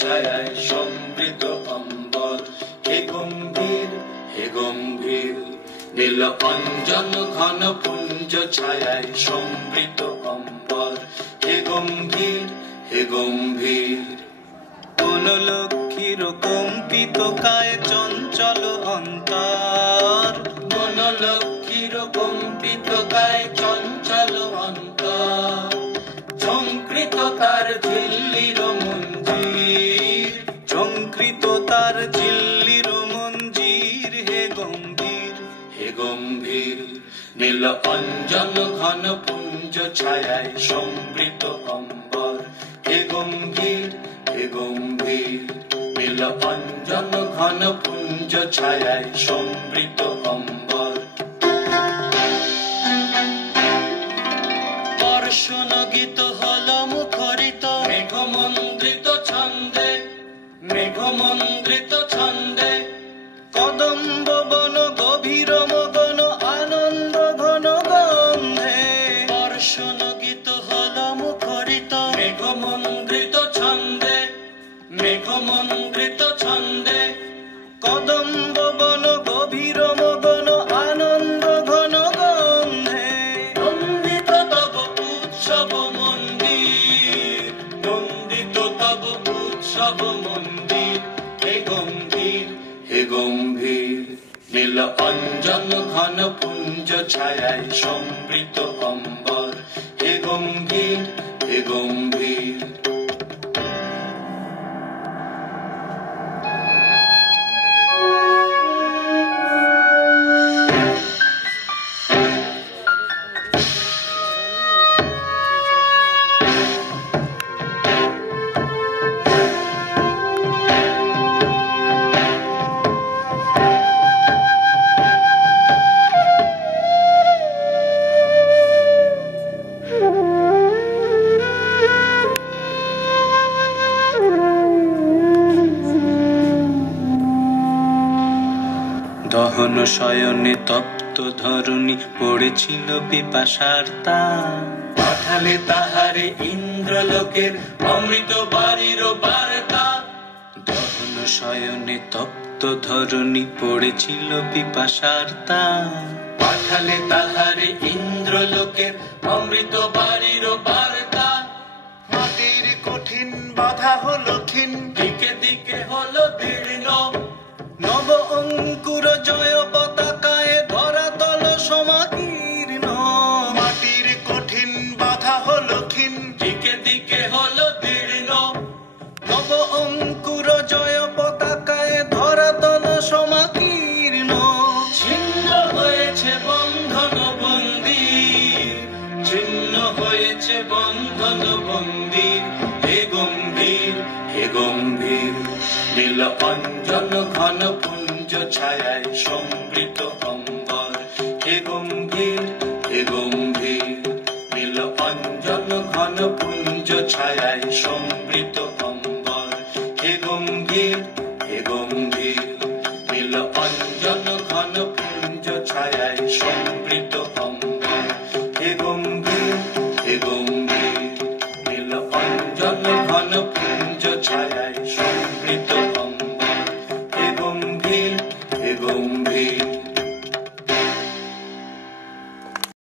ছায়ায় সমৃত অম্বর, হে গম্ভীর হে গম্ভীর। নীল অঞ্জন ঘন পুঞ্জ ছায়ায় সমৃত অম্বর, হে গম্ভীর হে গম্ভীর। কোন লক্ষ্মীর কম্পিত কায় চঞ্চল অন্তর, কোন লক্ষ্মীর কম্পিত কায় চঞ্চল অন্তর। ঝঙ্কৃত তার ঝিল্লির মঞ্জির, ঝঙ্কৃত তার ঝিল্লির মঞ্জির, হে গম্ভীর হে গম্ভীর। নীল অঞ্জন ঘন পুঞ্জ ছায়ায় সমৃত অম্বর, হে গম্ভীর হে গম্ভীর। নীল অঞ্জন ঘন পুঞ্জ ছায়ায় সমৃত অম্বর। বর্ষণ গীত হল মুখরিত মেঘমন্দ্রিত ছন্দে, মেঘমন্দ্রিত ছন্দে। কদম্ব বন গভীর মগন আনন্দ ঘন গন্ধে। বর্ষণ গীত হল মুখরিত মেঘমন্দ্রিত ছন্দে, মেঘমন্দ্রিত ছন্দে। কদম্ব বন গভীর মগন আনন্দ ঘন গন্ধে। নন্দিত তব উৎসব মন্দির, নন্দিত তব উৎসব মন্দির, হে গম্ভীর হে গম্ভীর। নীল অঞ্জন ঘন পুঞ্জ ছায়ায় সমৃত অম্বর, হে গম্ভীর হে গম্ভীর। দহন শয়নে তপ্ত ধরণী পড়েছিল পিপাসার তান। পাঠালে তাহারে ইন্দ্রলোকের অমৃত বাড়ির বার্তা। দহন শয়নে তপ্ত ধরণী পড়েছিল পিপাসার তান। পাঠালে তাহারে ইন্দ্রলোকের অমৃত বাড়ির বার্তা। মাটির কঠিন বাধা হলো ক্ষীণ, দিকে দিকে হলো দীর্ণ, নব অঙ্কুর জয় পতাকায় ধরাতল সমাকীর্ণ। মাটির কঠিন বাধা হলো ক্ষীণ, দিকে দিকে হলো দীর্ণ। নব অঙ্কুর জয় পতাকায় ধরাতল সমাকীর্ণ। ছিন্ন হয়েছে বন্ধন বন্দির, ছিন্ন হয়েছে বন্ধন বন্দির, হে গম্ভীর হে গম্ভীর। নীল অঞ্জন ঘন পুঞ্জ ছায়ায় সমৃত অম্বর, হে গম্ভীর হে গম্ভীর। নীল অঞ্জন ঘন পুঞ্জ ছায়ায় সমৃত অম্বর, হে গম্ভীর হে গম্ভীর। নীল অঞ্জন ঘন পুঞ্জ ছায়ায় সমৃত অম্বর, হে গম্ভীর হে গম্ভীর। নীল অঞ্জন ঘন পুঞ্জ ছায়ায় সমৃত অম্বর, হে গম্ভীর হে গম্ভীর।